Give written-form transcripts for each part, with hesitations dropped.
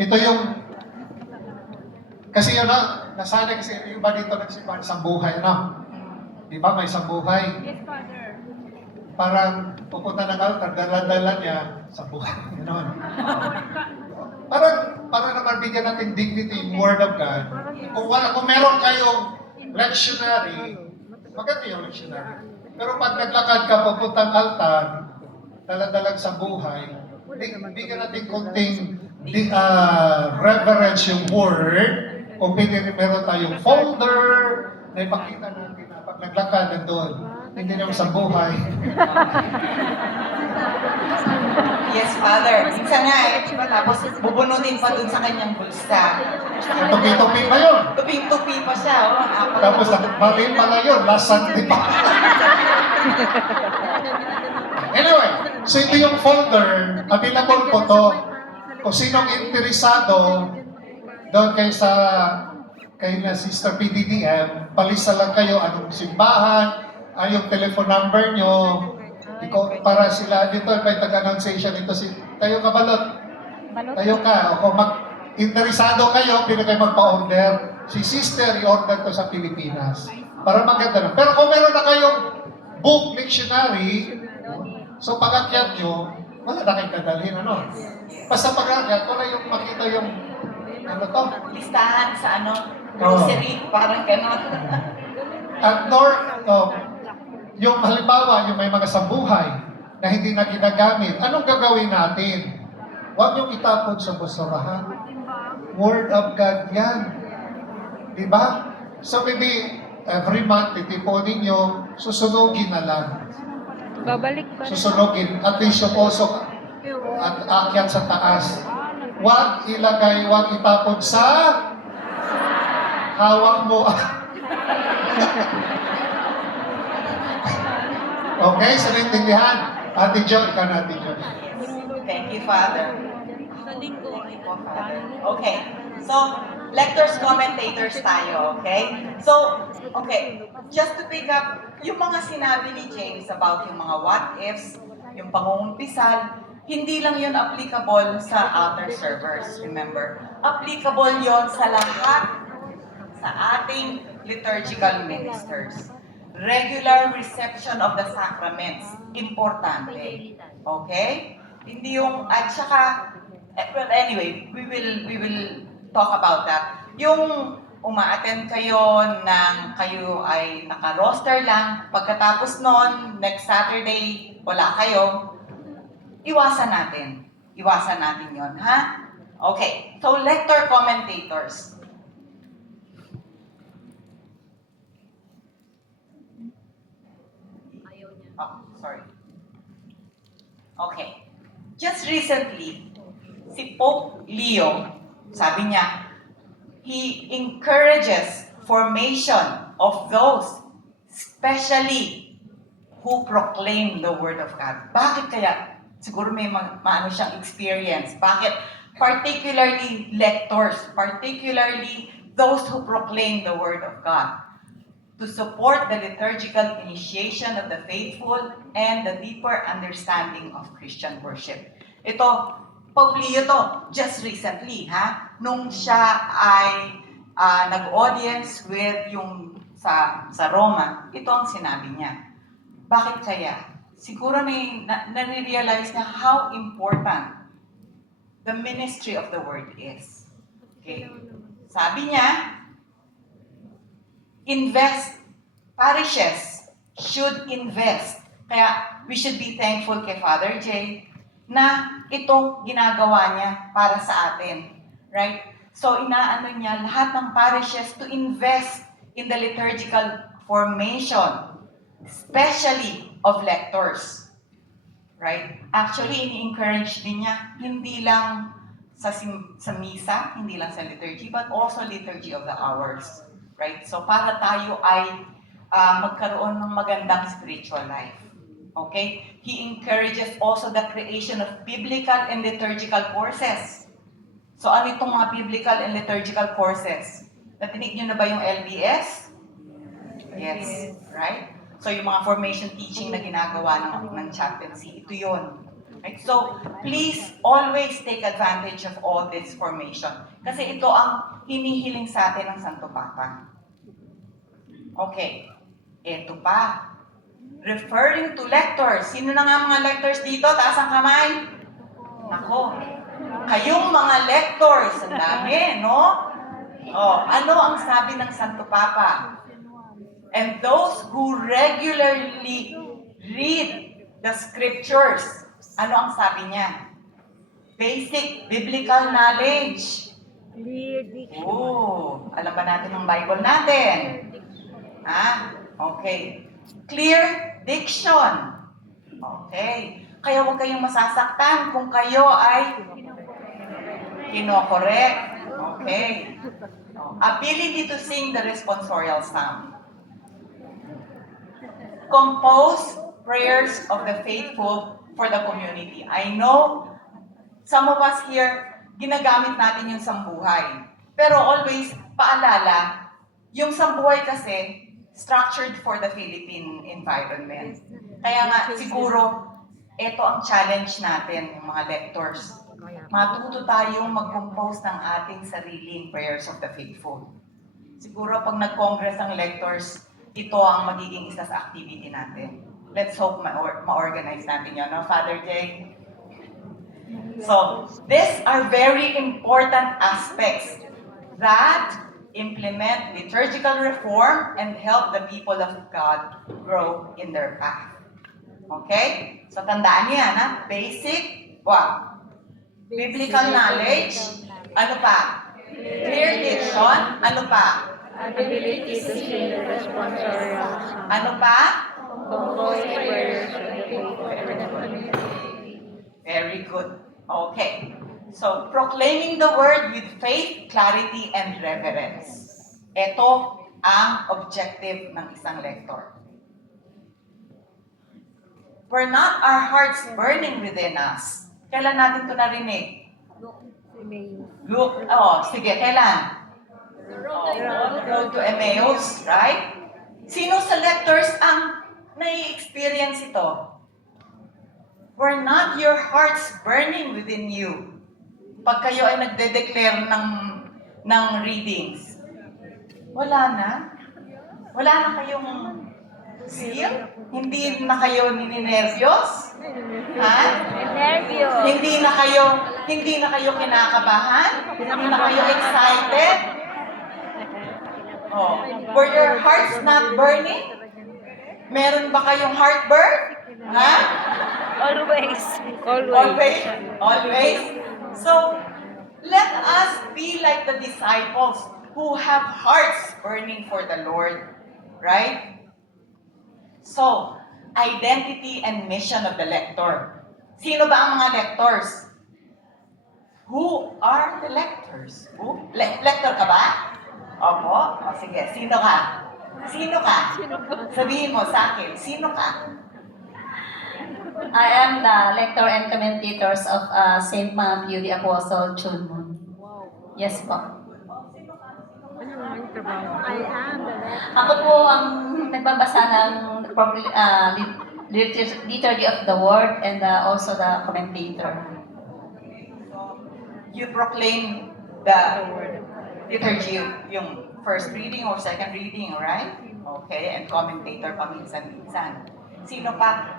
Ito yung, kasi yun na, nasanay kasi yung iba dito nagsimba, isang buhay, ano? Di ba, may isang buhay. Yes, Father. Parang pupunta ng altar, dala-dala niya sa buhay. Gano'n. Parang naman bigyan natin dignity yung Word of God. Kung meron kayong lectionary, maganda yung lectionary. Pero pag naglakad ka papuntang altar, dala-dalag sa buhay, bigyan natin konting reverence yung Word. Kung meron tayong folder, na ipakita natin na pag naglakad nandun, hindi naman sa buhay. Yes, Father. Minsan nga diba, tapos bubunutin pa dun sa kanyang bulsa. Tupi-tupi pa yun. Tuping-tupi pa siya, oh. Tapos mali pala yun, lasang di pa. Anyway, so ito yung folder, available po to. Kung sinong interesado, doon kayo kay na Sister PDDM, palisa lang kayo anong simbahan, yung telephone number nyo, para sila, dito may tag-annunciation ito si Tayo ka balot. Tayo ka. O kung interesado kayo, pwede kayo magpa-order. Si Sister, i-order to sa Pilipinas. Para maganda na. Pero kung meron na kayong book dictionary, so pag-akyat nyo, wala na kayong dadalhin, ano? Basta pag-akyat, wala yung makita yung, ano to? Listahan sa grocery, parang gano'n. At yung halimbawa, yung may mga sambuhay na hindi na ginagamit, anong gagawin natin? Huwag yung itapon sa basurahan. Word of God yan. Diba? So maybe every month, titiponin nyo, susunugin na lang. Babalik pa. Susunugin. At least yung puso at akyat sa taas. Huwag ilagay, huwag itapon sa hawak mo. Okay, sa naintindihan. Ate Jo, ikaw na, Ate Jo. Thank you, Father. Sa linggo. Okay. So, lectors, commentators tayo, okay? So, okay. Just to pick up, yung mga sinabi ni James about yung mga what-ifs, yung pangungumpisal, hindi lang yun applicable sa outer servers, remember? Applicable yon sa lahat sa ating liturgical ministers. Regular reception of the sacraments, importante. Okay? Hindi yung, at saka, well anyway, we will talk about that. Yung uma-attend kayo ng kayo ay naka-roster lang, pagkatapos nun, next Saturday, wala kayo, iwasan natin. Iwasan natin yon, ha? Okay, so lector commentators. Oh, sorry. Okay. Just recently, si Pope Leo, sabi niya, he encourages formation of those, especially who proclaim the Word of God. Bakit kaya? Siguro may maano siyang experience. Bakit? Particularly lectors, particularly those who proclaim the Word of God, to support the liturgical initiation of the faithful and the deeper understanding of Christian worship. Ito, Pope Leo to, just recently, nung siya ay nag-audience with yung sa Roma, ito ang sinabi niya. Bakit kaya? Siguro nare-realize niya how important the ministry of the word is. Okay. Sabi niya, invest, parishes should invest. Kaya we should be thankful kay Father Jay na ito ginagawa niya para sa atin. Right? So inaano niya lahat ng parishes to invest in the liturgical formation, especially of lectors. Right? Actually, ini-encourage din niya hindi lang sa misa, hindi lang sa liturgy, but also liturgy of the hours. Right? So para tayo ay magkaroon ng magandang spiritual life. Okay? He encourages also the creation of biblical and liturgical courses. So ano itong mga biblical and liturgical courses? Natinig niyo na ba yung LBS? Yes. Right? So yung mga formation teaching na ginagawa ng chaplaincy, ito yun. Right? So, please always take advantage of all this formation. Kasi ito ang hinihiling sa atin ng Santo Papa. Okay, eto pa. Referring to lectors. Sino na nga mga lectors dito? Taas ang kamay. Nako, kayong mga lectors, ang dami, no? Oh, ano ang sabi ng Santo Papa? And those who regularly read the scriptures, ano ang sabi niya? Basic biblical knowledge. Oh, alam ba natin ang Bible natin? Ha? Okay. Clear diction. Okay. Kaya huwag kayong masasaktan kung kayo ay kinokorek. Okay. Ability to sing the responsorial psalm. Compose prayers of the faithful for the community. I know some of us here, ginagamit natin yung sambuhay. Pero always, paalala, yung sambuhay kasi, structured for the Philippine environment. Kaya nga, siguro, ito ang challenge natin, yung mga lectors. Matuto tayong mag-compose ng ating sariling prayers of the faithful. Siguro, pag nag-congress ang lectors, ito ang magiging isa sa activity natin. Let's hope ma-organize natin yun, no, Father Jay? So, these are very important aspects that implement liturgical reform and help the people of God grow in their path. Okay? So, tandaan niyo yan, ha? Basic, biblical knowledge, ano pa? Clear diction, ano pa? Ability to sing the responsorial psalm. Ano pa? Compose prayers of the faithful. Very good. Okay. So, proclaiming the word with faith, clarity, and reverence. Ito ang objective ng isang lector. Were not our hearts burning within us? Kailan natin ito narinig? Luke, sige, kailan? Road to Emmaus, right? Sino sa lectors ang nai-experience ito? Were not your hearts burning within you? Pag kayo ay nagde-declare ng readings, wala na? Wala na kayong seal? Hindi na kayo nininervyos? Ha? Nervyo. Hindi na kayo kinakabahan? Hindi na kayo excited? Oh, were your hearts not burning? Meron ba kayong heartburn? Ha? Always. Always? Always? So, let us be like the disciples who have hearts burning for the Lord. Right? So, identity and mission of the lector. Sino ba ang mga lectors? Who are the lectors? Who? Lector ka ba? Opo. O sige, sino ka? Sino ka? Sabihin mo sa akin, sino ka? I am the lector and commentators of St. Matthew the Apostle Chunmun. Yes po. Ako po ang nagbabasa ng Liturgy of the Word and also the commentator. You proclaim the liturgy, yung first reading or second reading, right? Okay, and commentator paminsan-minsan. Sino pa?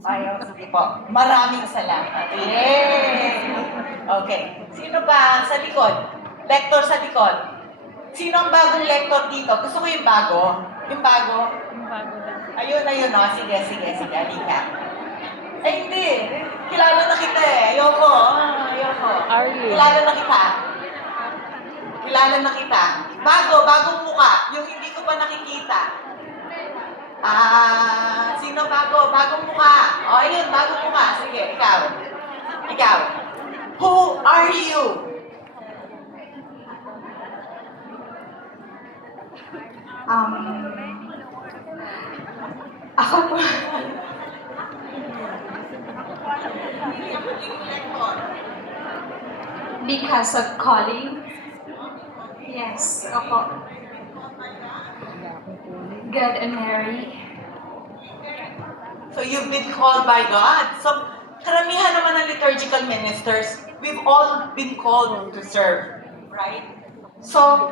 Ayaw, sige po. Maraming salamat. Yay! Okay. Sino pa sa likod? Lector sa likod. Sino ang bagong lector dito? Gusto ko yung bago. Yung bago. Ayun, oh. Sige. Halika. Ay, hindi. Kilala na kita eh. Ayoko. Kilala na kita. Bagong muka. Yung hindi ko pa nakikita. Sino bago? Bagong mukha. O, ayun, bagong mukha. Sige, ikaw. Who are you? Ako po. Because of calling. Yes, ako. God and Mary. So you've been called by God. So, karamihan liturgical ministers, we've all been called to serve, right? So,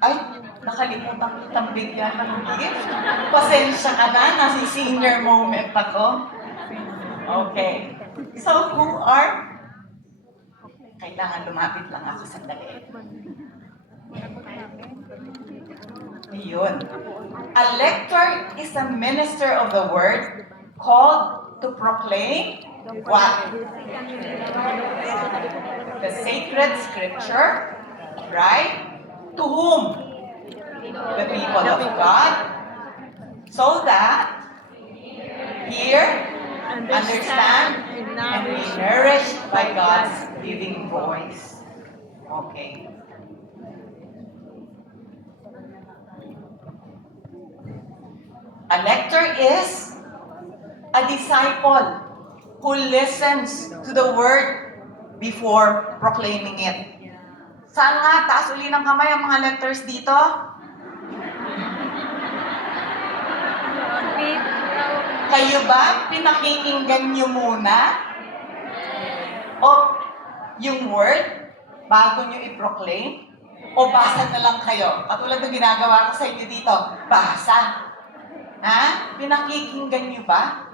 ay, nakalimutan kitang bigyan ng gift. Pasensya ka na, nasa senior moment ako. Okay. So, who are? Kailangan lumapit lang ako sandali. Ayun. A lector is a minister of the word called to proclaim what? The sacred scripture, right? To whom? The people of God. So that hear, understand, and be nourished by God's living voice. Okay. A lector is a disciple who listens to the word before proclaiming it. Saan nga? Taas uli ng kamay ang mga lectors dito. Kayo ba? Pinakikinggan nyo muna? O yung word bago nyo i-proclaim? O basa na lang kayo? Katulad ng ginagawa ko sa inyo dito. Basa. Ha? Pinakikinggan nyo ba?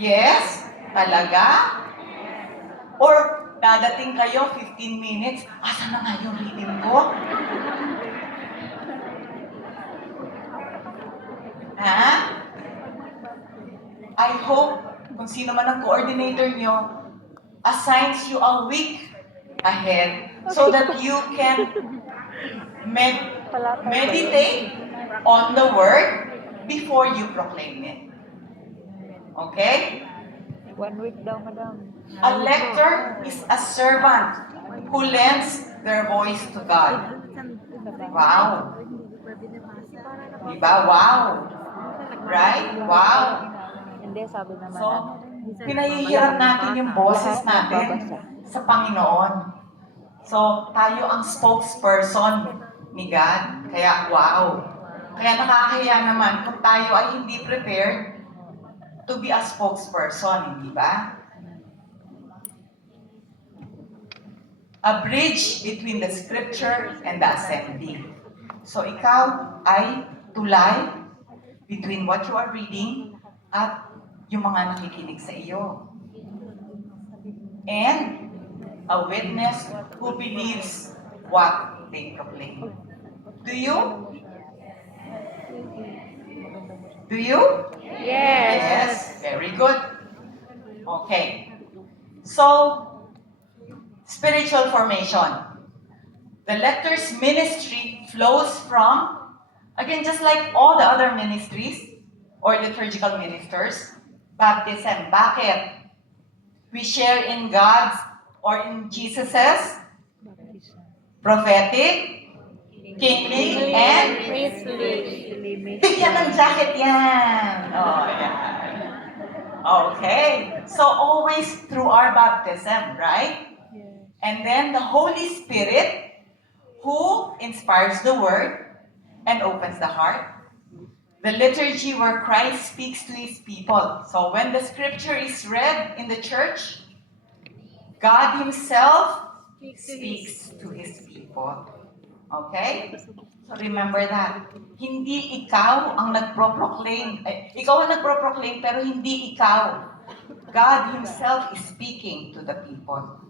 Yes? Talaga? Or dadating kayo 15 minutes, asa na nga yung reading ko? Ha? I hope kung sino man ang coordinator nyo, assigns you a week ahead so that you can meditate on the word before you proclaim it. Okay? 1 week daw, madam. A lector is a servant who lends their voice to God. Wow. Diba? Wow. Right? Wow. Hindi, sabi naman So, pinahihiram natin yung boses natin sa Panginoon. So, tayo ang spokesperson ni God. Kaya, wow. Kaya nakakahiya naman kung tayo ay hindi prepared to be a spokesperson, hindi ba? A bridge between the scripture and the assembly. So, ikaw ay tulay between what you are reading at yung mga nakikinig sa iyo. And a witness who believes what they proclaim. Do you? Do you? Yes. Very good. Okay. So, spiritual formation. The lector's ministry flows from, again, just like all the other ministries or liturgical ministers, baptism. Bakit? We share in God's or in Jesus's prophetic, kingly, and bigyan ng jacket yan. Oh, yan. Okay. So always through our baptism, right? And then the Holy Spirit who inspires the word and opens the heart. The liturgy where Christ speaks to his people. So when the scripture is read in the church, God himself speaks to his people. Okay? So remember that. Hindi ikaw ang nagpro-proclaim. Ikaw ang nagpro-proclaim pero hindi ikaw. God himself is speaking to the people.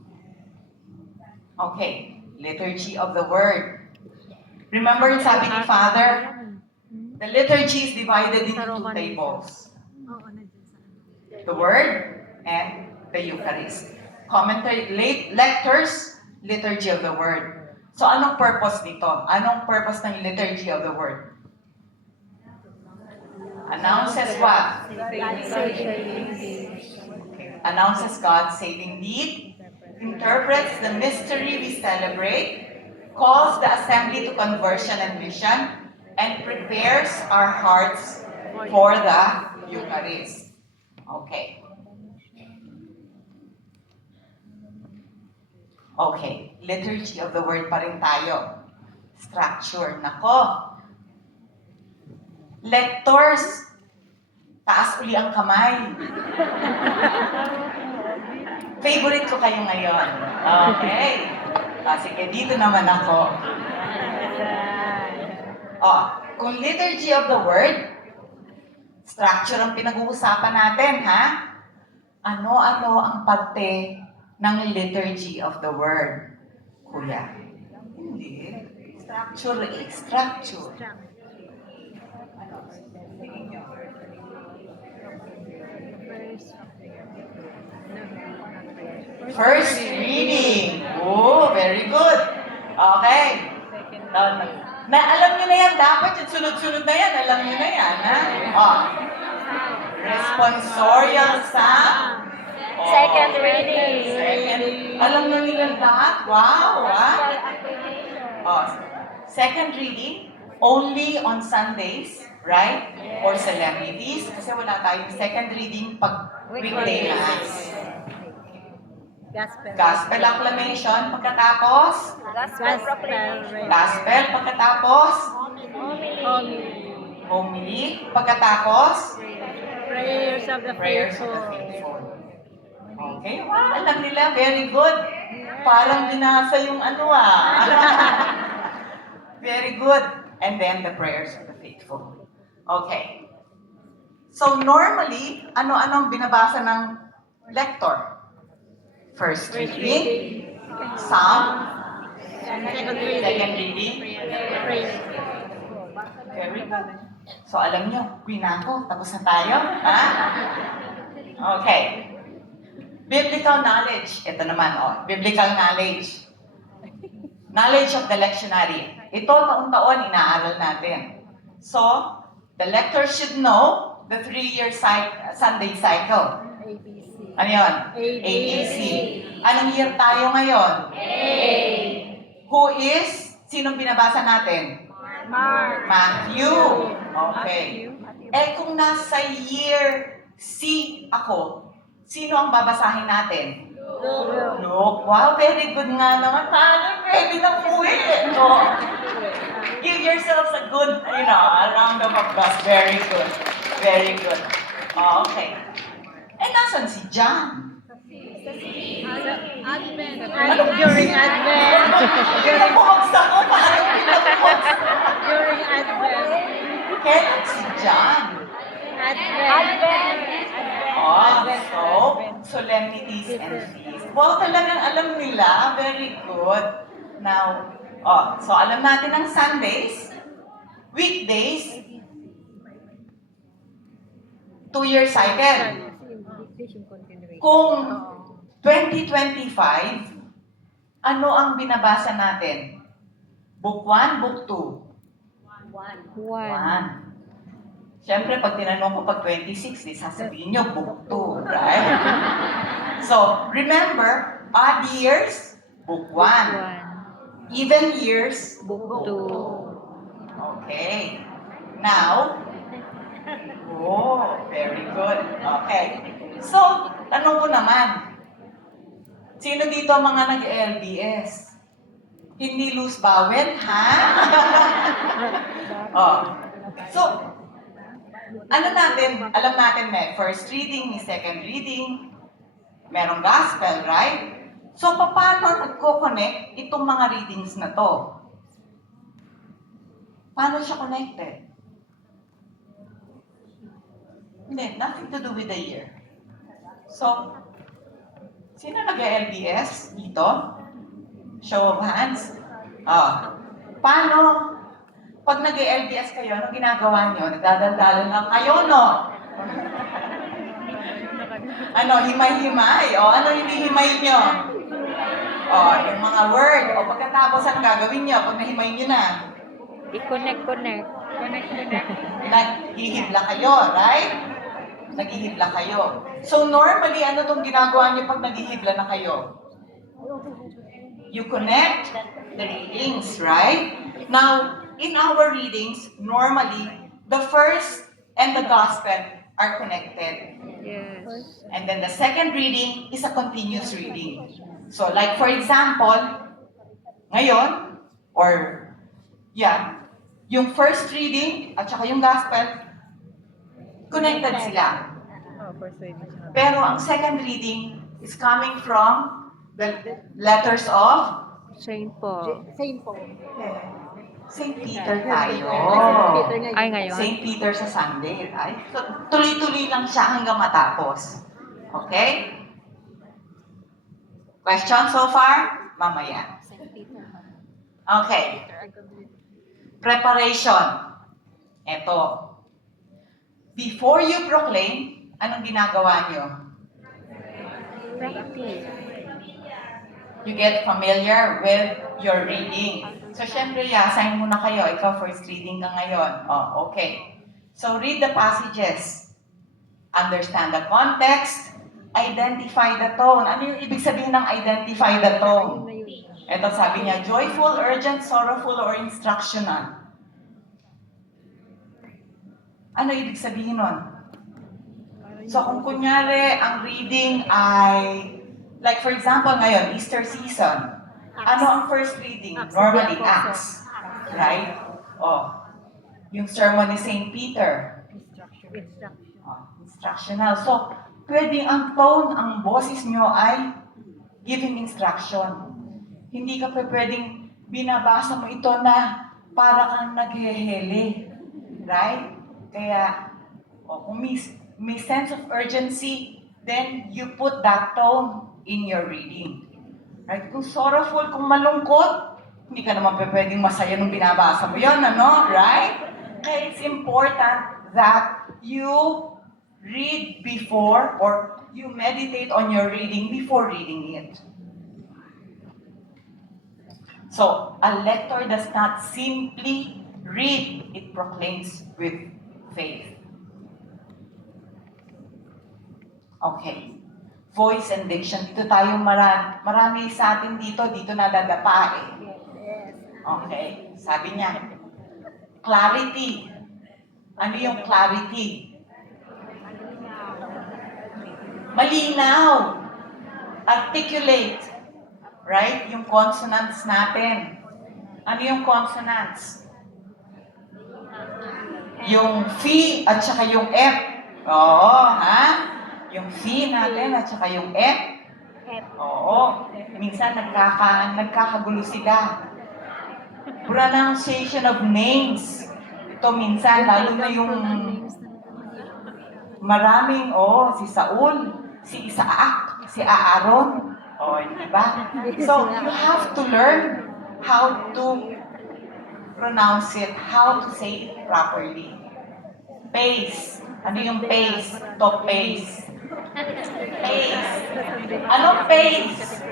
Okay. Liturgy of the Word. Remember, sabi ni Father, the liturgy is divided into two tables. The Word and the Eucharist. Commentary, lectors, liturgy of the Word. So, anong purpose nito? Anong purpose ng liturgy of the Word? Announces what? Announces God's saving deed, interprets the mystery we celebrate, calls the assembly to conversion and mission, and prepares our hearts for the Eucharist. Okay. Okay, liturgy of the word pa rin tayo. Structure. Nako. Lectors, taas uli ang kamay. Favorite ko kayo ngayon. Okay. Sige, dito naman ako. Kung liturgy of the word, structure ang pinag-uusapan natin, ha? Ano-ano ang parte ng liturgy of the word? Kuya? Hindi. Structure. First reading. Oh, very good. Okay. Alam niyo na yan, dapat yung sunod-sunod na yan. Alam niyo na yan, ha? Responsorial psalm. Second reading. Alam na nila lahat? Wow, ha? Second reading, only on Sundays, right? Or solemnities. Kasi wala tayong second reading pag weekday mass. Gospel acclamation pagkatapos. Gospel pagkatapos. Homily pagkatapos. Prayers of the Prayers of the faithful. faithful. Okay, wow, alam nila, very good. Parang binasa yung Very good. And then the prayers of the faithful. Okay. So normally, ano-anong binabasa ng lector? First reading, Psalm, Second second reading, very good. So alam nyo, queen ako, tapos na tayo, ha? Okay. Biblical knowledge. Ito naman, biblical knowledge. Knowledge of the lectionary. Ito, taon-taon, inaaral natin. So, the lector should know the 3-year Sunday cycle. Ano yun? ABC. Anong year tayo ngayon? Who is? Sinong binabasa natin? Matthew. Okay. Kung nasa year C ako, sino ang babasahin natin? Luke. Wow, very good nga naman. Paano? Pwede na po Give yourselves a good, a round of applause. Very good. Very good. Okay. Nasan si John? During Advent. Pinapumagsak ko. Paano pinapumagsak? During Advent. Kailan si John? Advent. So, solemnities and feasts. Wow, talagang alam nila. Very good. Now, so alam natin ang Sundays, weekdays, 2-year cycle. Kung 2025, ano ang binabasa natin? Book 1, Book 2? 1. Siyempre, pag tinanong ko pag 26, sasabihin nyo, Book 2, right? So, remember, odd years, Book 1. Even years, Book 2. Okay. Now, very good. Okay. So, tanong ko naman, sino dito ang mga nag-LDS? Hindi loose bowel, ha? So, alam natin may first reading, may second reading, merong gospel, right? So, paano nagko-connect itong mga readings na to? Paano siya connected? Hindi, nothing to do with the year. So, sino nag-LDS dito? Show of hands. Paano? Pag nag-LDS kayo, anong ginagawa nyo? Nagdadaldalan lang kayo, no? Himay-himay. Ano hinihimay nyo? Yung mga word. Pagkatapos, ang gagawin nyo pag nahimay nyo na? I-connect. Naghihibla kayo, right? Naghihibla kayo. So normally, ano itong ginagawa niyo pag naghihibla na kayo? You connect the readings, right? Now, in our readings, normally, the first and the gospel are connected. Yes. And then the second reading is a continuous reading. So like for example, ngayon, yung first reading at saka yung gospel, connected sila. Pero ang second reading, is coming from the letters of Saint Paul. St. Peter tayo. Ay, ngayon. St. Peter sa Sunday, right? So, tuloy-tuloy lang siya hanggang matapos. Okay? Question so far? Mamaya. Okay. Preparation. Ito. Before you proclaim, anong ginagawa nyo? Practice. You get familiar with your reading. So, syempre, assign muna kayo. Ikaw, first reading ka ngayon. Oh, okay. So, read the passages. Understand the context. Identify the tone. Ano yung ibig sabihin ng identify the tone? Ito sabi niya, joyful, urgent, sorrowful, or instructional. Ano ibig sabihin nun? So, kung kunyari, ang reading ay, like for example ngayon, Easter season, ano ang first reading? Normally, Acts. Right? Oh, yung sermon ni St. Peter. Oh, instructional. So, pwedeng ang tone, ang boses nyo ay giving instruction. Hindi ka pwedeng binabasa mo ito na para kang naghehele. Right? Kaya, kung may sense of urgency, then you put that tone in your reading. Right? Kung sorrowful, kung malungkot, hindi ka naman pwedeng masaya nung binabasa mo yun, ano? Right? Kaya it's important that you read before or you meditate on your reading before reading it. So, a lector does not simply read, it proclaims with faith. Okay. Voice and diction. Dito tayo marami sa atin dito nadadapa eh. Okay. Sabi niya, clarity. Ano yung clarity? Malinaw. Articulate. Right? Yung consonants natin. Ano yung consonants? Yung F at saka yung F. Oo, ha? Yung V natin at saka yung F. Oo. Minsan nagkakagulo sila. Pronunciation of names. Ito minsan, lalo na yung maraming, si Saul, si Isaac, si Aaron. Di ba? So, you have to learn how to pronounce it, how to say it properly. Pace. Ano yung pace? To pace. Pace. Anong pace?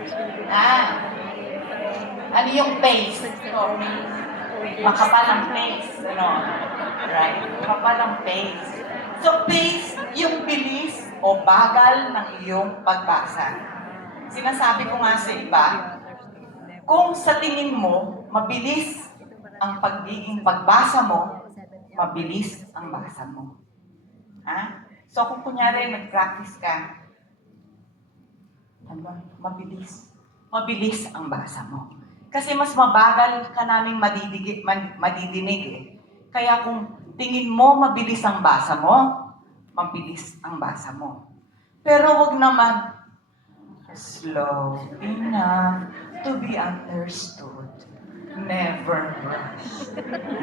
Ano yung pace? Makapal ang pace. Right? Makapal ang pace. So, pace, yung bilis o bagal ng iyong pagbasa. Sinasabi ko nga sa iba, kung sa tingin mo, mabilis ang pagiging pagbasa mo, mabilis ang basa mo. So, kung kunyari, nag-practice ka, mabilis ang basa mo. Kasi mas mabagal ka naming madidinig eh. Kaya kung tingin mo mabilis ang basa mo, mabilis ang basa mo. Pero wag naman, slow enough to be understood. Never rush.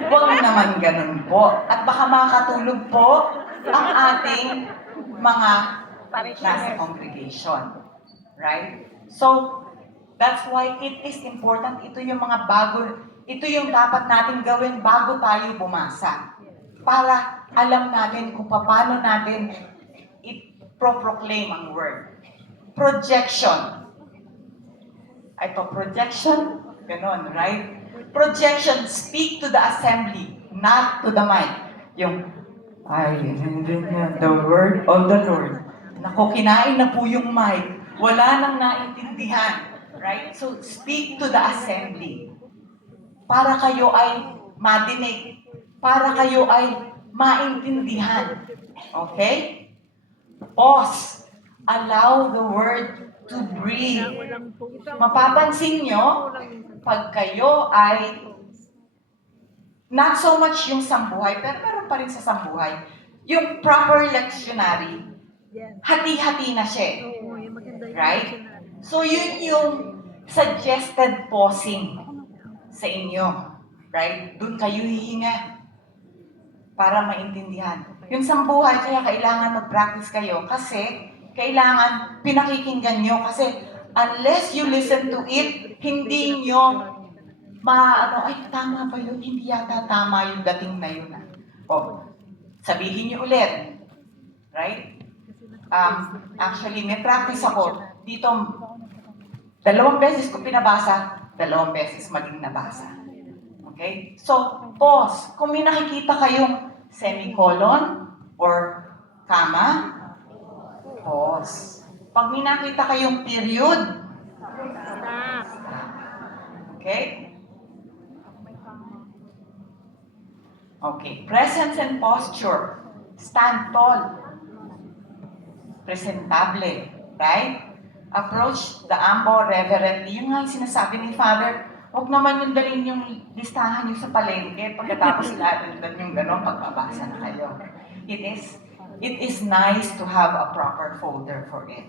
Wag naman ganun po. At baka makakatulog po ang ating mga nasa congregation. Right? So, that's why it is important. Ito yung mga ito yung dapat natin gawin bago tayo bumasa. Para alam natin kung paano natin i-proclaim ang word. Projection. Ito, projection, ganon, right? Projection, speak to the assembly, not to the mic. Yung, the word of the Lord. Naku, kinain na po yung mic. Wala nang naintindihan. Right? So, speak to the assembly. Para kayo ay madinig. Para kayo ay maintindihan. Okay? Pause. Allow the word to breathe. Mapapansin nyo, pag kayo ay not so much yung sambuhay, pero meron pa rin sa sambuhay. Yung proper lectionary, hati-hati na siya. Right? So yun yung suggested pausing sa inyo. Right? Doon kayo hihinga para maintindihan. Yung sambuhay, kaya kailangan mag-practice kayo kasi kailangan pinakikinggan nyo kasi unless you listen to it, hindi nyo ay, tama ba yun? Hindi yata tama yung dating na yun. O, sabihin nyo ulit. Right? Actually, may practice ako. Dito, 2 beses ko pinabasa, 2 beses maling nabasa. Okay? So, pause. Kung may nakikita kayong semicolon or comma, pause. Pag may nakita kayong period, okay? Okay. Presence and posture. Stand tall. Presentable. Right? Approach the ambo reverently. Yung nga yung sinasabi ni Father, huwag naman yung dalhin yung listahan nyo sa palengke pagkatapos lahat yung gano'n pagbabasa na kayo. It is nice to have a proper folder for it.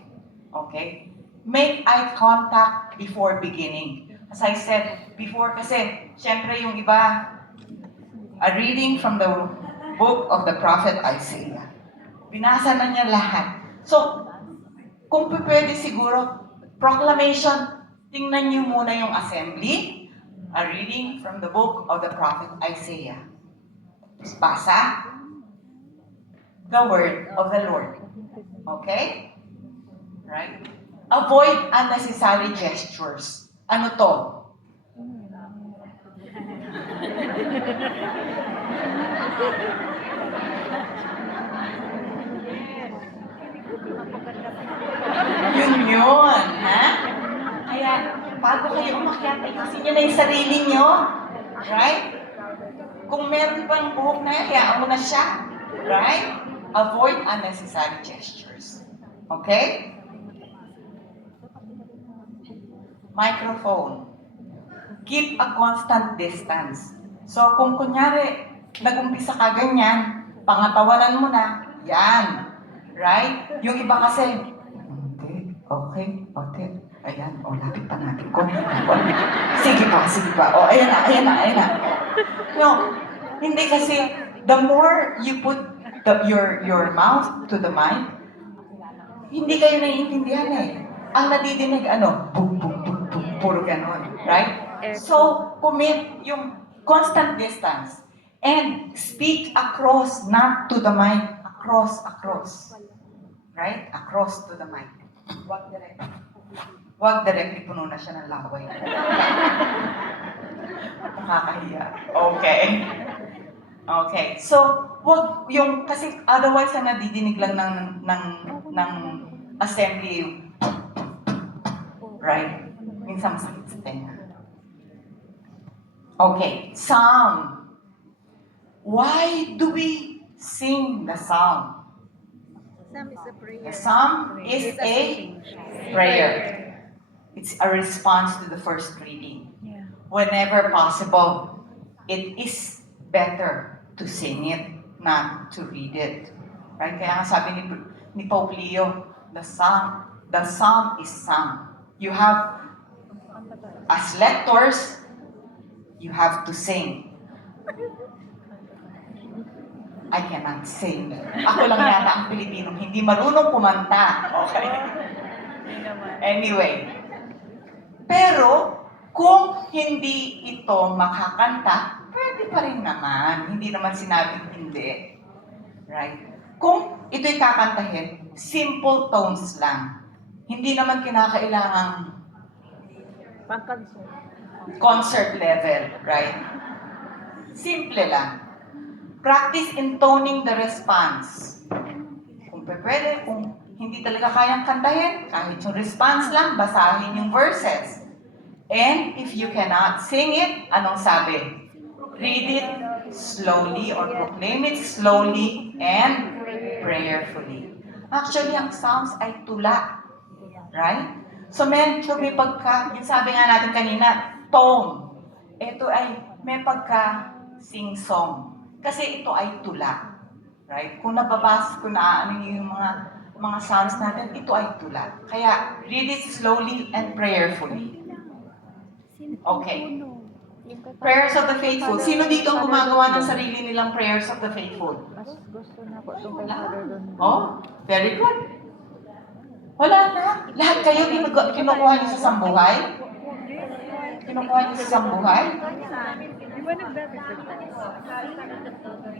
Okay? Make eye contact before beginning. As I said before kasi, syempre yung iba, a reading from the book of the prophet Isaiah. Binasa na niya lahat. So, kung pwede siguro, proclamation, tingnan niyo muna yung assembly, a reading from the book of the prophet Isaiah. Tapos basa, the word of the Lord. Okay? Right? Avoid unnecessary gestures. Ano to? Yun, ha? Kaya, bago kayo umakyat, ayusin nyo na yung sarili nyo. Right? Kung meron pang buhok na yan, hayaan mo na siya. Right? Avoid unnecessary gestures. Okay? Microphone. Keep a constant distance. So, kung kunyari, nag-umpisa ka ganyan, pangatawanan mo na, yan. Right? Yung iba kasi, okay, ayan, lapit pa natin. Sige pa. Ayan na. No, hindi kasi, the more you put your mouth to the mic, hindi kayo naiintindihan eh. Ang nadidinig, boom, puro ganon, right? So, commit yung constant distance and speak across, not to the mic, across. Right? Across to the mic. Wag directly puno na siya ng laway. Nakakahiya. Okay. So, wag yung, kasi otherwise na nadidinig lang ng assembly yung, right? Minsan masakit sa tenga. Okay, psalm. Why do we sing the psalm? The psalm is a prayer. It's a response to the first reading. Whenever possible, it is better to sing it, not to read it. Right? Kaya nga sabi ni Pope Leo, the psalm is sung. You have, as lectors, you have to sing. I cannot sing. Ako lang yata ang Pilipinong hindi marunong kumanta. Okay? Anyway. Pero, kung hindi ito makakanta, pwede pa rin naman. Hindi naman sinabing hindi. Right? Kung ito'y kakantahin, simple tones lang. Hindi naman kinakailangang concert level, right? Simple lang. Practice intoning the response. Kung pwede, kung hindi talaga kayang kantahin, kahit yung response lang, basahin yung verses. And if you cannot sing it, anong sabi? Read it slowly or proclaim it slowly and prayerfully. Actually, ang Psalms ay tula. Right? So, medyo may pagka, yung sabi nga natin kanina, tone. Ito ay may pagka sing-song. Kasi ito ay tula. Right? Kung nababasa, kung naaano yung mga psalms natin, ito ay tula. Kaya, read it slowly and prayerfully. Okay. Prayers of the faithful. Sino dito ang gumagawa ng sarili nilang prayers of the faithful? Mas gusto na po itong kay Father Don. Oh, very good. Wala na. Lahat kayo kinukuha niyo sa sambuhay? Kinukuha niyo sa sambuhay?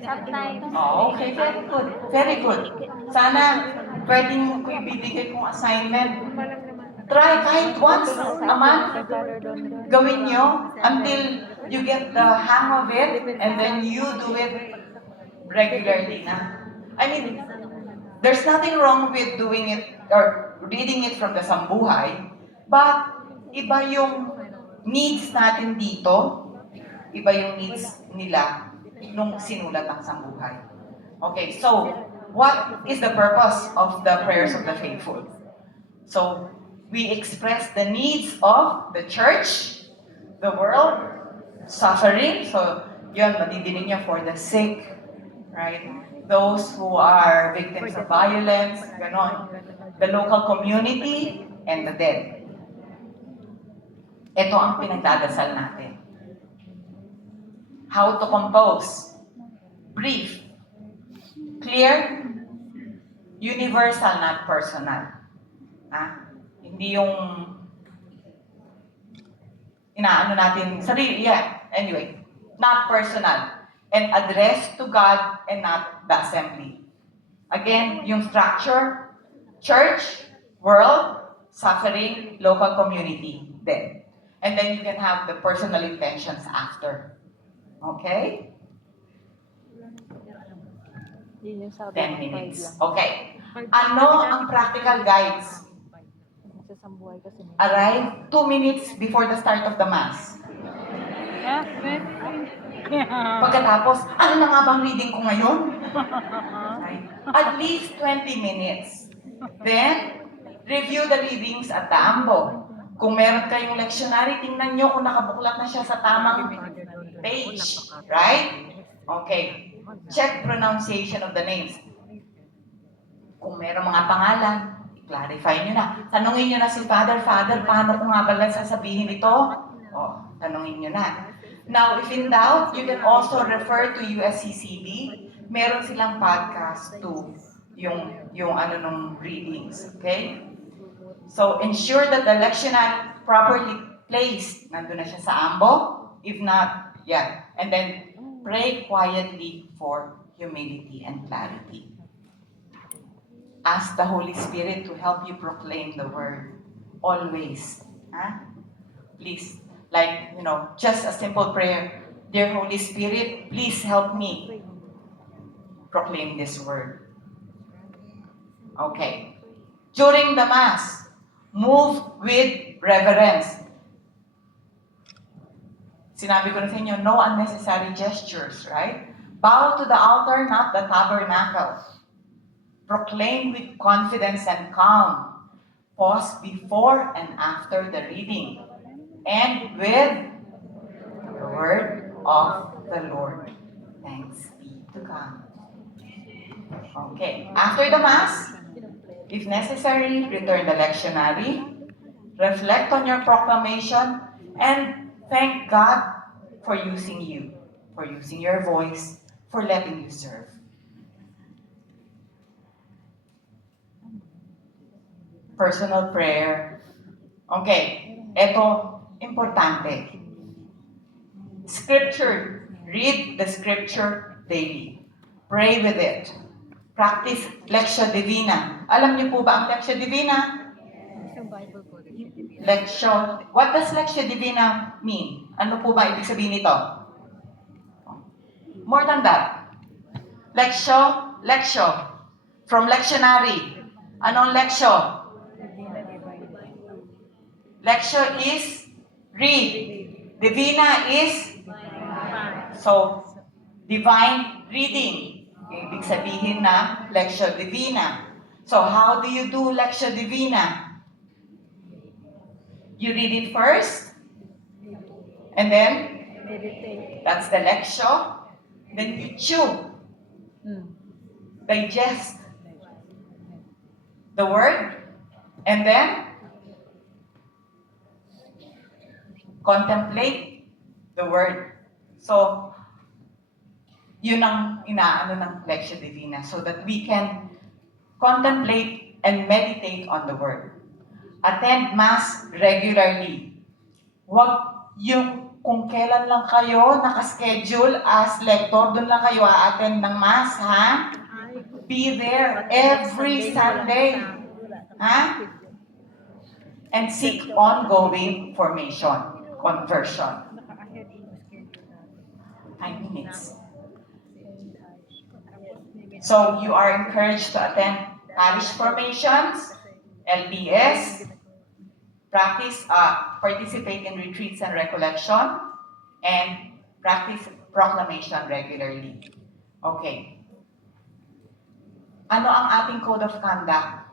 Sometimes. Oh, okay. Very good. Very good. Sana pwedeng ko ibibigay kong assignment. Try kahit once a month. Gawin nyo until you get the hang of it and then you do it regularly na. I mean, there's nothing wrong with doing it or reading it from the sambuhay, but iba yung needs natin dito, iba yung needs nila nung sinulat ang sambuhay. Okay, so what is the purpose of the prayers of the faithful? So, we express the needs of the church, the world, suffering. So, yun, madidinig niyo for the sick, right? Those who are victims of violence, ganon. The local community, and the dead. Ito ang pinagdadasal natin. How to compose. Brief. Clear. Universal, not personal. Hindi yung inaano natin sarili. Yeah, anyway. Not personal. And addressed to God and not the assembly. Again, yung structure, church, world, suffering, local community, then. And then you can have the personal intentions after. Okay? Yun yung sabi 10 ng minutes. 5 lang. Okay. Ano ang practical guides? Sa sambuhay kasi. Arrive 2 minutes before the start of the Mass. Pagkatapos, ano na nga bang reading ko ngayon? Right? At least 20 minutes. Then, review the readings at the ambo. Kung meron kayong lectionary, tingnan nyo kung nakabuklat na siya sa tamang page. Right? Okay. Check pronunciation of the names. Kung meron mga pangalan, clarify nyo na. Tanungin nyo na si Father, paano ko nga ba sasabihin ito? O, tanungin nyo na. Now, if in doubt, you can also refer to USCCB. Meron silang podcast to yung ano nung readings, okay? So, ensure that the lectionary properly placed. Nandun na siya sa ambo. If not, yeah. And then, pray quietly for humility and clarity. Ask the Holy Spirit to help you proclaim the word. Always. Please, like, just a simple prayer. Dear Holy Spirit, please help me proclaim this word. Okay. During the Mass, move with reverence. Sinabi ko na sa inyo, no unnecessary gestures, right? Bow to the altar, not the tabernacle. Proclaim with confidence and calm. Pause before and after the reading. And with the word of the Lord. Thanks be to God. Okay, after the Mass, if necessary, return the lectionary, reflect on your proclamation, and thank God for using you, for using your voice, for letting you serve. Personal prayer. Okay, eto, importante. Scripture. Read the scripture daily. Pray with it. Practice Lectio Divina. Alam niyo po ba ang Lectio Divina? Lectio. What does Lectio Divina mean? Ano po ba ibig sabihin nito? More than that. Lectio. From lectionary. Anong lectio? Lectio is read. Divina is divine reading. Ibig sabihin na Lectio Divina. So, how do you do Lectio Divina? You read it first, and then, that's the Lectio. Then you chew, digest, the word, and then contemplate the word. So, yun ang inaano ng Lectio Divina, so that we can contemplate and meditate on the word. Attend Mass regularly. Huwag yung kung kailan lang kayo nakaschedule as lector, doon lang kayo a-attend ng Mass, ha? Be there every Sunday. Ha? And seek ongoing formation, conversion. 5 minutes. So you are encouraged to attend parish formations, LPS, participate in retreats and recollection, and practice proclamation regularly. Okay. Ano ang ating code of conduct?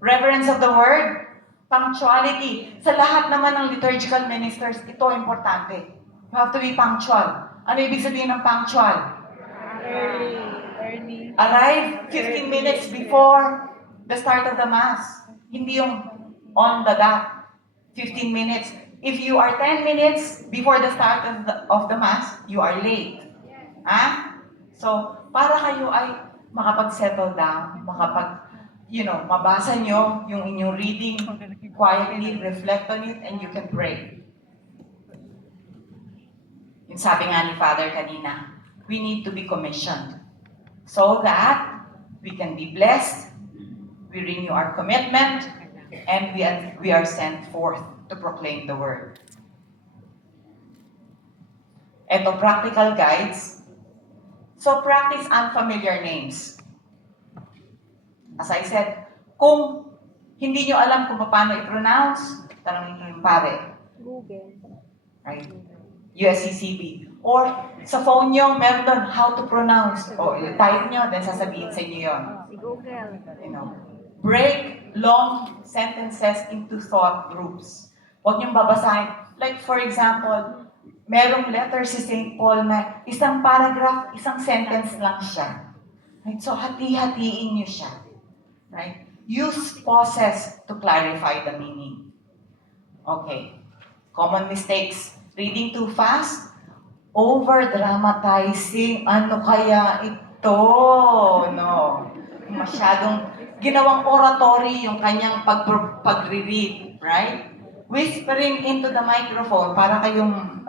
Reverence of the word, punctuality. Sa lahat naman ng liturgical ministers, ito importante. You have to be punctual. Ano ibig sabihin ng punctual? Early. Arrive 15 minutes before the start of the Mass. Hindi yung on the dot. 15 minutes. If you are 10 minutes before the start of the Mass, you are late. Ha? So, para kayo ay makapag-settle down, mabasa nyo yung inyong reading quietly, reflect on it, and you can pray. Yung sabi nga ni Father kanina, we need to be commissioned so that we can be blessed, we renew our commitment, and we are sent forth to proclaim the word. Ito, practical guides. So, practice unfamiliar names. As I said, kung hindi nyo alam kung paano i-pronounce, tanongin nyo yung pare. Google. Right? USCCB. Or sa phone nyo, meron doon how to pronounce. O, type nyo, then sasabihin sa inyo yun. Si Google. Break long sentences into thought groups. Huwag niyong babasahin. Like, for example, merong letter si St. Paul na isang paragraph, isang sentence lang siya. Right? So, hati-hatiin niyo siya. Right? Use pauses to clarify the meaning. Okay. Common mistakes. Reading too fast. Over-dramatizing. Ano kaya ito? No. Masyadong ginawang oratory yung kanyang pag-read, right? Whispering into the microphone para kayong,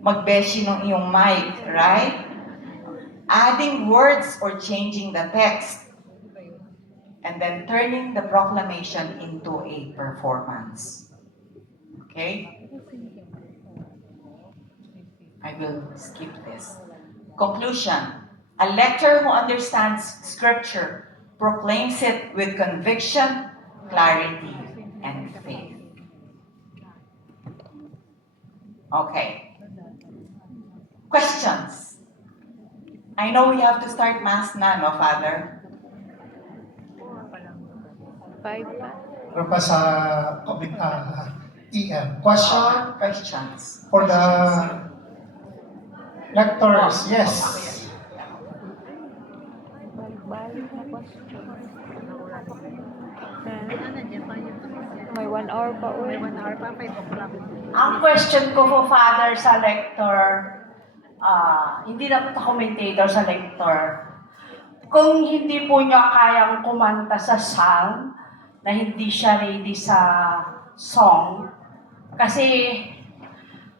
magbeshi ng iyong mic, right? Adding words or changing the text. And then turning the proclamation into a performance. Okay? I will skip this. Conclusion. A lector who understands Scripture proclaims it with conviction, clarity, and faith. Okay. Questions? I know we have to start Mass na, no, Father? 5 pa. Pero pa sa EM. Question Questions? for the lectors. Yes. Balik na question. May 1 hour pa uwi. May 1 hour pa, 5 o'clock. Ang question ko po, Father, sa lector, hindi na po commentator sa lector. Kung hindi po niya kayang kumanta sa psalm, na hindi siya ready sa song, kasi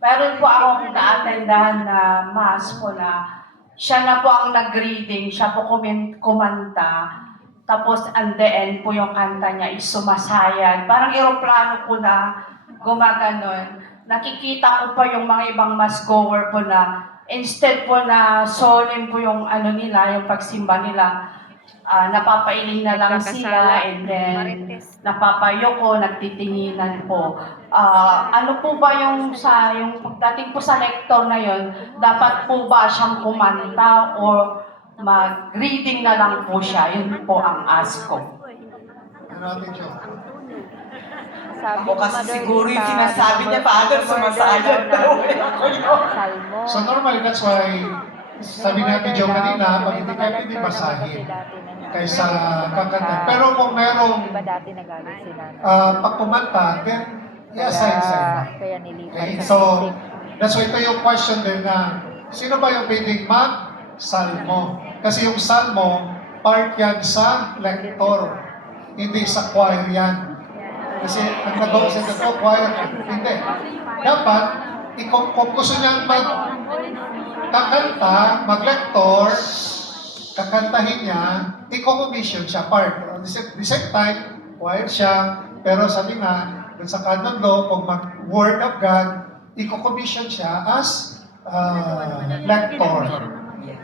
meron po akong na-attendahan na mass po na siya na po ang nag-reading, siya po kumanta, tapos and the end po yung kanta niya is sumasayad. Parang aeroplano po na gumaganon. Nakikita ko pa yung mga ibang mass goer po na instead po na solemn po yung nila, yung pagsimba nila, napapailing na lang sila and then napapayoko, nagtitinginan po. Ano po ba yung pagdating po sa lector na yon, dapat po ba siyang kumanta or mag-reading na lang po siya? Yun po ang ask ko. Ano natin siya? Ako kasi siguro yung sinasabi niya, Father, sumasayad daw. Salmo. So normally, that's why sabi natin Joe kanina, pag hindi kayo pwede basahin kaysa kakanta. Pero kung merong Diba dati nagalit sila? pag kumanta, then i-assign sa iba. Kaya nilipat Okay, sa so music. that's why ito yung question din na sino ba yung pwedeng mag-salmo? Kasi yung salmo, part yan sa lector, hindi sa choir yan. Kasi ang nagawa sa ito, choir, hindi. Dapat, kung gusto niyang kakanta, mag-lector, kakantahin niya, i-commission siya part. At the same time, choir siya, pero sabi nga, dun sa canon law, kung mag-word of God, i-commission siya as lector.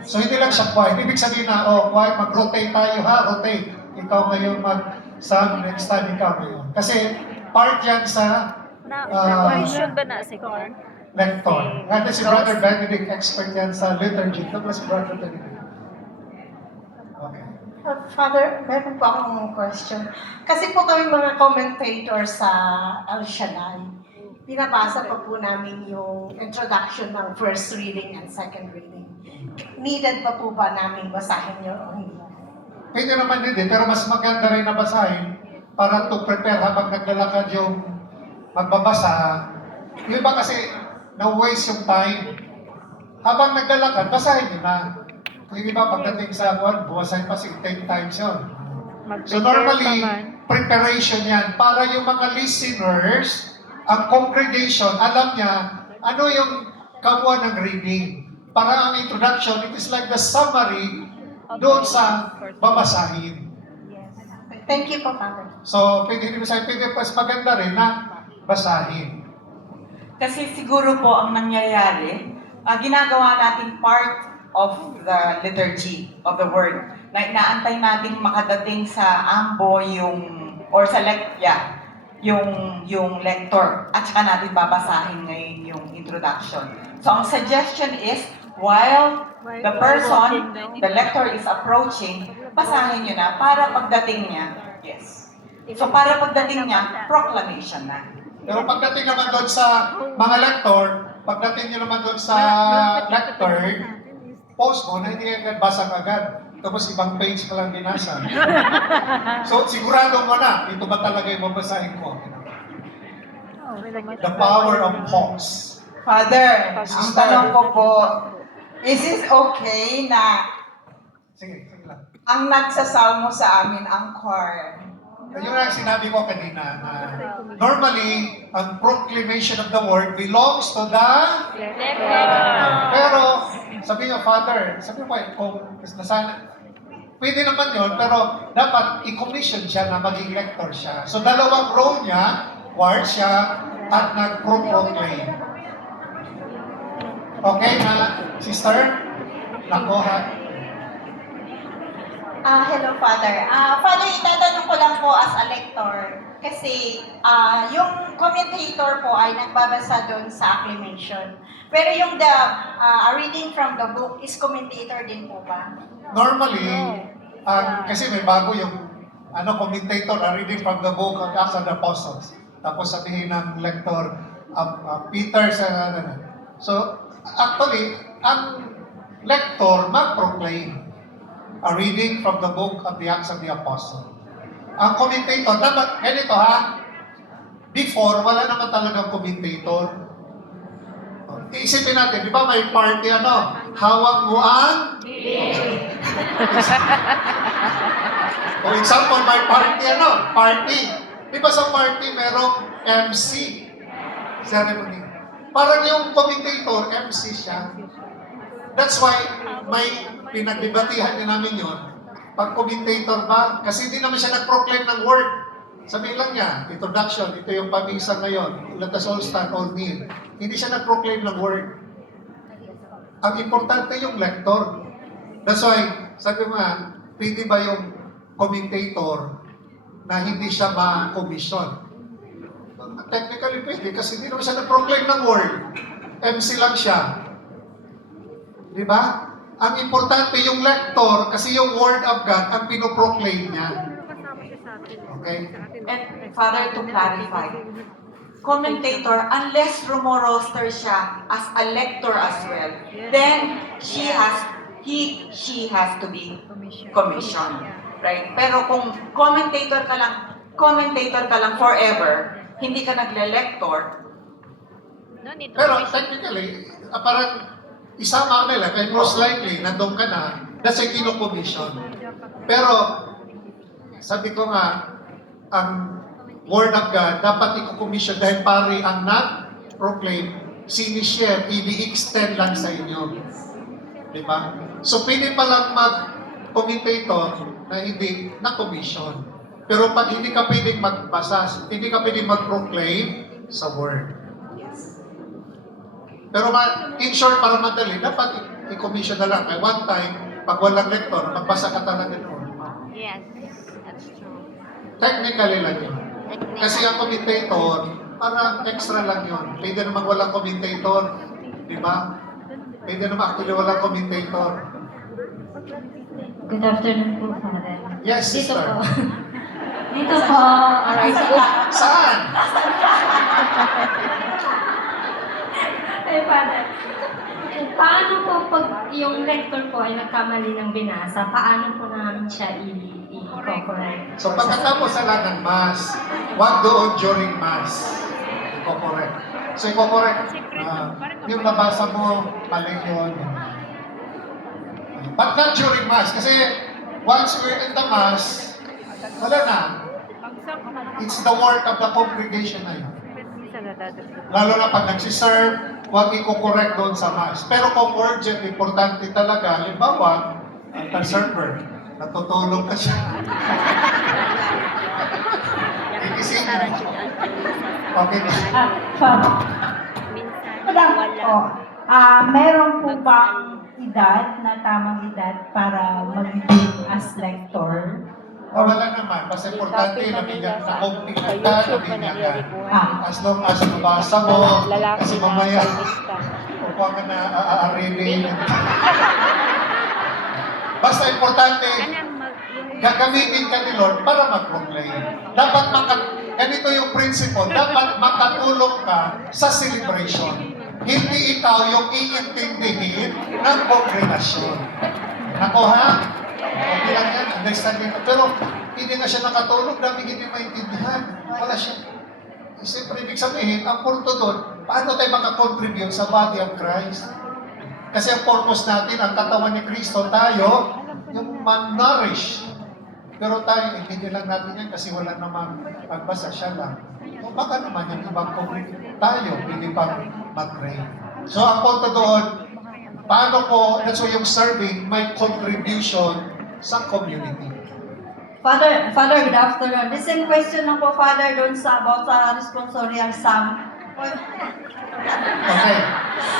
So hindi lang siya choir. Ibig sabihin na, choir, mag-rotate tayo ha, rotate. Ikaw ngayon mag-sing, next time ikaw ngayon. Kasi part yan sa Na-question ba na si Kor? lector. Nga si Brother Benedict, expert yan sa liturgy. Ito ba si Brother Benedict? Okay. Father, meron po akong question. Kasi po kami mga commentator sa El Shaddai, binabasa pa po namin yung introduction ng first reading and second reading. Needed pa po ba namin basahin yun o hindi? Pwede naman hindi, pero mas maganda rin na basahin para to prepare habang naglalakad yung magbabasa. Yung iba kasi na-waste yung time. Habang naglalakad, basahin nyo na. Yung iba pagdating sa buwasahin pa 10 times yun. So normally, preparation yan para yung mga listeners, ang congregation, alam niya ano yung kabuuan ng reading. Para ang introduction, it is like the summary doon sa babasahin. Thank you po, Father. So, pwede rin basahin, pwede mas maganda rin na basahin. Kasi siguro po ang nangyayari, ginagawa natin part of the liturgy of the word. Na inaantay natin makadating sa ambo or sa yung lector. At saka natin babasahin ngayon yung introduction. So ang suggestion is, while the person, the lector is approaching, basahin nyo na para pagdating niya, yes. So para pagdating niya, proclamation na. Pero pagdating naman doon sa mga lector, pagdating nyo naman doon sa lector, post mo na hindi agad basang agad. Tapos ibang page ka lang binasa. So sigurado mo na, ito ba talaga yung babasahin ko? The power of pause. Father, ang tanong ko po, is it okay na Sige, sige lang. ang nagsasalmo sa amin ang choir? Yun ang sinabi ko kanina na normally, ang proclamation of the word belongs to the pero sabi niyo, Father, sabi ko kung nasana, pwede naman yun, pero dapat i-commission siya na maging lector siya. So dalawang role niya, choir siya, at nag-proclaim. Okay na, sister? Nakuha. Hello, Father. Father, itatanong ko lang po as a lector. Kasi yung commentator po ay nagbabasa doon sa acclamation. Pero yung reading from the book is commentator din po ba? Normally, kasi may bago yung commentator, reading from the book of Acts of the Apostles. Tapos sabihin ng lector, Peter sa So, actually, ang lector mag-proclaim a reading from the book of the Acts of the Apostles. Ang commentator, dapat, ganito ha, before, wala naman talagang commentator. Iisipin natin, di ba may party hawak mo ang for example, may party. Di ba sa party merong MC, ceremony. Parang yung commentator, MC siya. That's why may pinagbibatihan din namin yun. Pag commentator ba, kasi hindi naman siya nag-proclaim ng word. Sabihin lang niya, introduction, ito yung pamisa ngayon. Let us all stand, all kneel. Hindi siya nag-proclaim ng word. Ang importante yung lector. That's why, sabi mo nga, pwede ba yung commentator na hindi siya ma-commission? Technically pwede kasi hindi naman siya nag-proclaim ng word. MC lang siya. Di ba? Ang importante yung lector kasi yung word of God ang pinoproclaim niya. Okay? And Father, to clarify, commentator unless rumoroster siya as a lector as well. Then she has to be commissioned. Right? Pero kung commentator ka lang forever, hindi ka nagle-lector, Pero technically, parang isama ka nila, kaya most likely, nandun ka na, that's a kino-commission. Pero, sabi ko nga, ang Word of God, dapat i-commission dahil pari ang nag-proclaim, sinishare, i-extend lang sa inyo. Di ba? So, pwede pa lang mag-commentator na hindi na-commission. Pero pag hindi ka pwedeng magbasa, hindi ka pwedeng mag-proclaim sa Word. Pero in short, para madali, dapat i-commission na lang. Kaya one time, pag walang lector, magbasa ka talaga doon. Yes, that's true. Technically lang yun. Kasi ang commentator, para extra lang yun. Pwede namang walang commentator. Di ba? Pwede naman actually walang commentator. Good afternoon po, Father. Yes, Dito sister. po. Dito po. Alright. Saan? Hey, Father. Paano po pag yung lector po ay nagkamali ng binasa, paano po namin siya i-correct? So pagkatapos sa lahat ng Mass, wag doon during Mass. Iko-correct. So iko-correct. Yung nabasa mo, mali yun. But not during Mass. Kasi once we're in the Mass, wala na. It's the work of the congregation na yun. Lalo na pag nagsiserve, huwag i-correct doon sa Mass. Pero kung urgent, importante talaga, halimbawa, ang server, natutulog ka siya. Igising mo. Okay ba? Father, Minsan, Madam, wala. meron po bang edad na tamang edad para mag-begin as lector? Wala naman. Mas importante, nabigyan sa kumpihan ka, nabigyan ka. As long as nabasa mo, kasi mamaya, upo ka na aarilin. Basta importante, gagamitin ka ni Lord para mag-proclaim. Dapat ganito yung principle, dapat makatulong ka sa celebration. Hindi ikaw yung iintindihin ng kongregasyon. Nako ha? Okay lang yan, understanding. Pero hindi na siya nakatulog, dami hindi maintindihan. Wala siya. Siyempre, ibig sabihin, ang punto doon, paano tayo makakontribute sa body of Christ? Kasi ang purpose natin, ang katawan ni Kristo, tayo, yung man-nourish. Pero tayo, hindi lang natin yan kasi wala namang pagbasa siya lang. O baka naman yung ibang congregation, tayo, hindi pang mag-pray. So ang punto doon, paano po, that's why yung serving, may contribution sa community. Father, good afternoon. The same question lang po, Father, doon sa about sa responsorial sum. Okay,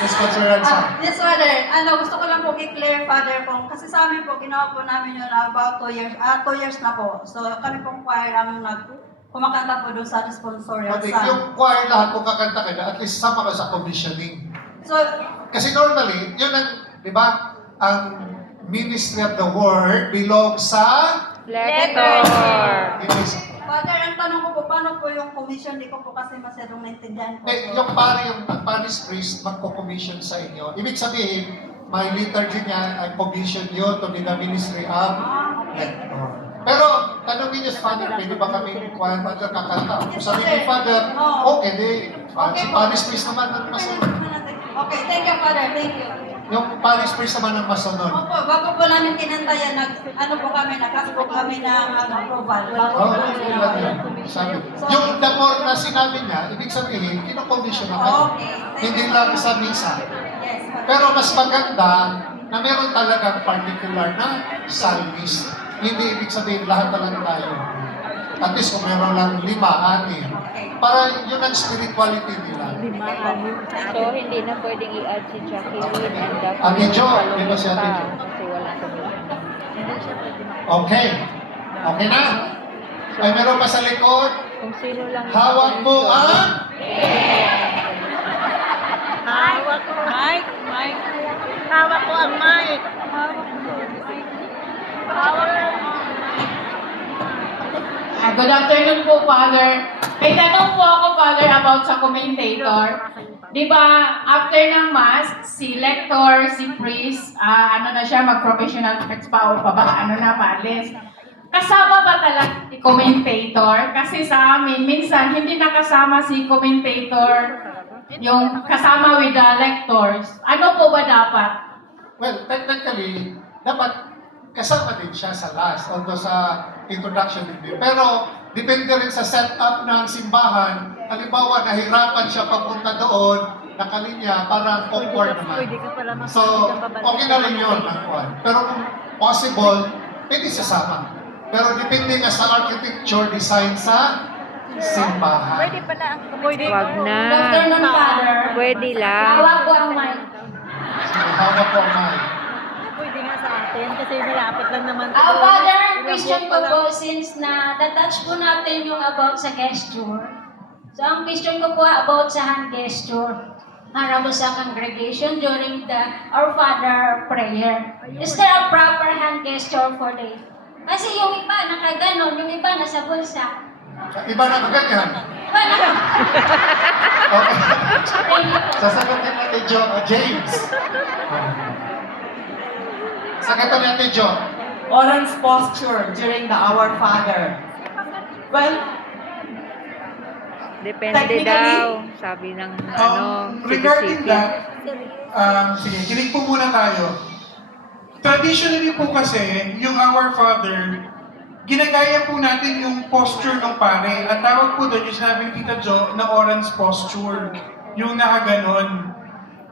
responsorial sa. Yes, Father. Gusto ko lang po i-clear, Father, po. Kasi sa amin po, ginawa po namin yun about 2 years. 2 years na po. So, kami pong choir ang kumakanta po doon sa responsorial Pati sum. yung choir lahat kung kakanta ka na, at least sama ka sa commissioning. So, Kasi normally, yun ang, di ba, ang ministry of the word belongs sa Lector. Father, ang tanong ko po, paano po yung commission? Di ko po kasi masyadong naintindihan po. yung parish priest magko-commission sa inyo. Ibig sabihin, may liturgy niya ay commission yun to be the ministry of lector. Pero, tanongin niyo sa Father, pwede ba kami choir Father kakanta? Kung sabi ni Father, okay, di. Si parish priest naman ang masunod. Okay, thank you, Father. Thank you. Yung parish priest naman ang masunod. Opo, bago po namin kinanta yan, nag-ask po kami ng approval. Bago po Okay lang yun. Sabi. Yung the more na sinabi niya, ibig sabihin, kino-commission na kayo. Okay. Hindi lang sa misa. Yes, Pero mas maganda na meron talagang particular na psalmist. Hindi ibig sabihin lahat talaga tayo. At least kung meron lang 5, 6. Para yun ang spirituality nila. So, hindi na pwedeng i-add si Jackie Lynn and Daphne. Ate Jo, di ba si Ate Jo? Kasi walang commission. Okay. Okay na? Ay, meron pa sa likod. Kung sino lang yung Hawak mo ang... Hawak ko. Mike. Hawak ko ang mic. Good afternoon po, Father. May tanong po ako, Father, about sa commentator. Di ba, after ng Mass, si lector, si priest, ano na siya, mag-professional text pa o pa ba, ano na, paalis. Kasama ba talaga si commentator? Kasi sa amin, minsan, hindi nakasama si commentator, yung kasama with the lectors. Ano po ba dapat? Well, technically, dapat kasama din siya sa last, although sa introduction din. Pero, depende rin sa setup ng simbahan. Halimbawa, nahirapan siya papunta doon, nakalinya, parang awkward naman. So, okay na rin yun. Pero kung possible, pwede sasama. Pero depende nga sa architecture design sa simbahan. Pwede pala. Pwede. Wag Father. Pwede lang. Hawak po ang mic. Hawak ko ang mic. Pwede nga sa atin kasi nilapit lang naman. Father, question ko po, since na-touch po natin yung about sa gesture. So, ang question ko po about sa hand gesture. Para mo sa congregation during the Our Father prayer. Is there a proper hand gesture for the... Kasi yung iba nakaganon, yung iba nasa bulsa. Iba na kaganyan. Iba na. Okay. Sasagutin natin James. Sagutin natin Joe. Orange posture during the Our Father. Well, Depende Technically, daw, sabi ng Regarding city. that, sige, kinig po muna tayo. Traditionally po kasi, yung Our Father, ginagaya po natin yung posture ng pare. At tawag po doon yung sinabi ni Tita Jo na orange posture. Yung nakaganon.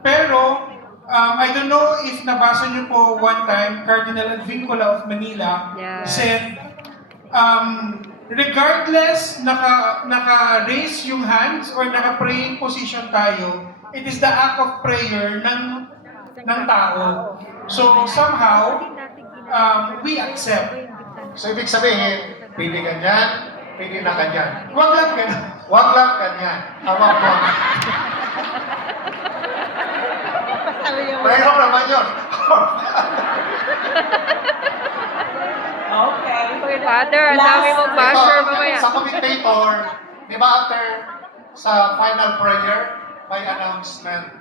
Pero, I don't know if nabasa niyo po one time, Cardinal Advincula of Manila said, regardless naka-raise yung hands or naka-praying position tayo, it is the act of prayer ng tao. So somehow, we accept. So ibig sabihin, pili ganyan, pili na ganyan. Wag lang ganun. Wag lang ganyan. Hawak mo. Mahirap naman yun. okay. Father, ang dami mong basher mamaya. Sa commentator, di ba after sa final prayer, may announcement.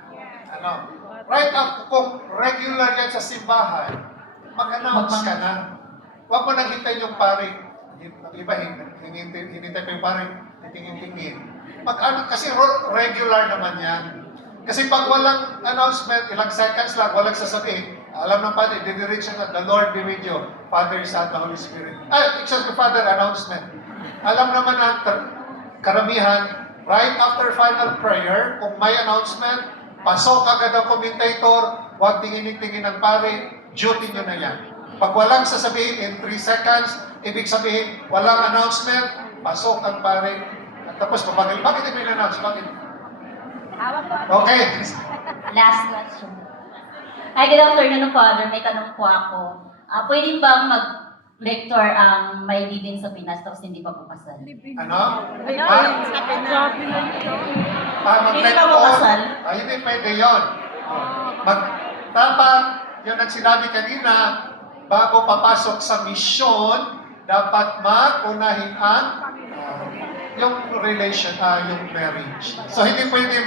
Right after, kung regular yan sa simbahan, mag-announce ka na. Huwag mo nang hintayin yung pare. Iba, hinintay pa yung pare, tingin-tingin. Kasi regular naman yan. Kasi pag walang announcement, ilang seconds lang, walang sasabihin, alam ng Padre, didiretso na, the Lord be with you, Father, Son, the Holy Spirit. Excuse me, Father, announcement. Alam naman na karamihan, right after final prayer, kung may announcement, pasok agad ang commentator, huwag tingin-tingin ng pare, duty nyo na yan. Pag walang sasabihin in 3 seconds, ibig sabihin, walang announcement, pasok ang pare, at tapos papagay, bakit hindi na-announce? Bakit? Okay. Last question. Hi, good afternoon, Father. May tanong po ako. Pwede bang mag-lector ang may living sa Pinas tapos hindi pa po kasal? Ano? Hindi pa mo kasal? Hindi pwede yun. Dapat, yun ang sinabi kanina, bago papasok sa misyon, dapat magunahin ang yung relation, yung marriage. So, hindi pwede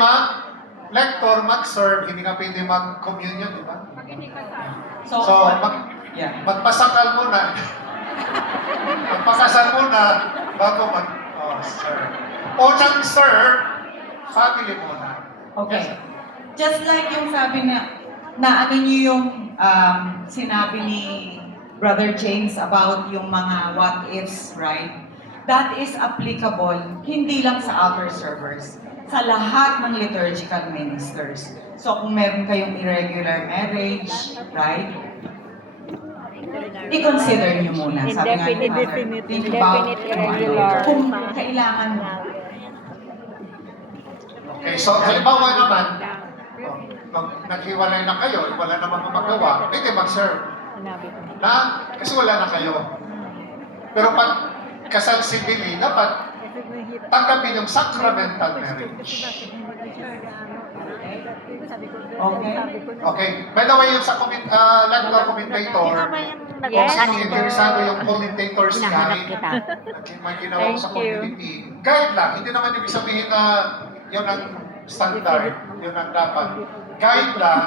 lector, mag-serve, hindi nga pwede mag-communion, di ba? So magpasakal muna. Magpakasal muna bago mag-serve. Unang serve, family muna. Okay. Just like yung sabi na ano niyo yung sinabi ni Brother James about yung mga what-ifs, right? That is applicable hindi lang sa outer servers, sa lahat ng liturgical ministers. So kung meron kayong irregular marriage, right? I-consider niyo muna. Sabi nga ni Father, think about kung kailangan mo. Okay, so halimbawa naman, naghiwalay na kayo, wala namang magawa, pwede mag-serve. Kasi wala na kayo. Pero pag kasal civili, dapat tanggapin yung sacramental marriage. Okay. Okay. By the way, yung sa lector commentator, Kung sino interesado yung commentator's guide, may ginawa ko sa Thank you. community. Guide lang, hindi naman ibig sabihin na yun ang standard, yun ang dapat. Guide lang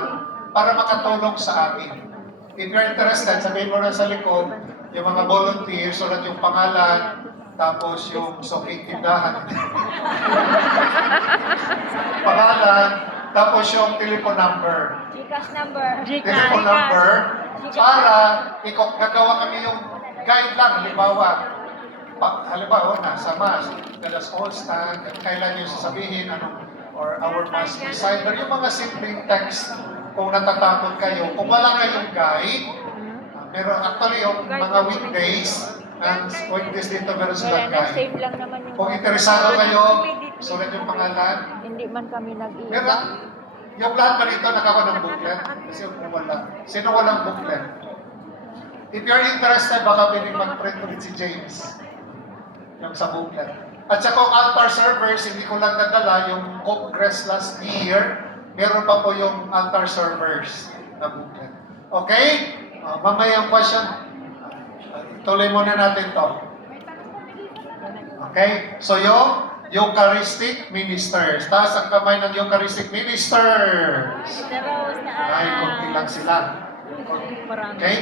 para makatulong sa atin. If you're interested, sabihin mo na sa likod, yung mga volunteers, sulat yung pangalan, tapos yung sukit tindahan. Pangalan, tapos yung telephone number. Gcash number. Telephone number, para gagawa kami yung guide lang. Halimbawa, nasa mass, let us all stand, kailan yung sasabihin, or our mass decider, yung mga simpleng text, kung natatakot kayo, kung wala kayong guide, pero actually yung mga weekdays, dito meron silang guide. Save lang naman yung Kung interesado kayo, sulat yung pangalan. Hindi man kami nag-iba. Pero yung lahat ba dito nakawa ng booklet? Kasi wala. Sino walang booklet? If you're interested, baka pwedeng mag-print ulit si James. Yung sa booklet. At sa kung altar servers, hindi ko lang nadala yung Congress last year. Meron pa po yung altar servers na booklet. Okay? Mamaya yung question. Tuloy muna natin to. Okay? So yung Eucharistic ministers. Taas ang kamay ng Eucharistic ministers. Ay, konti lang sila. Okay?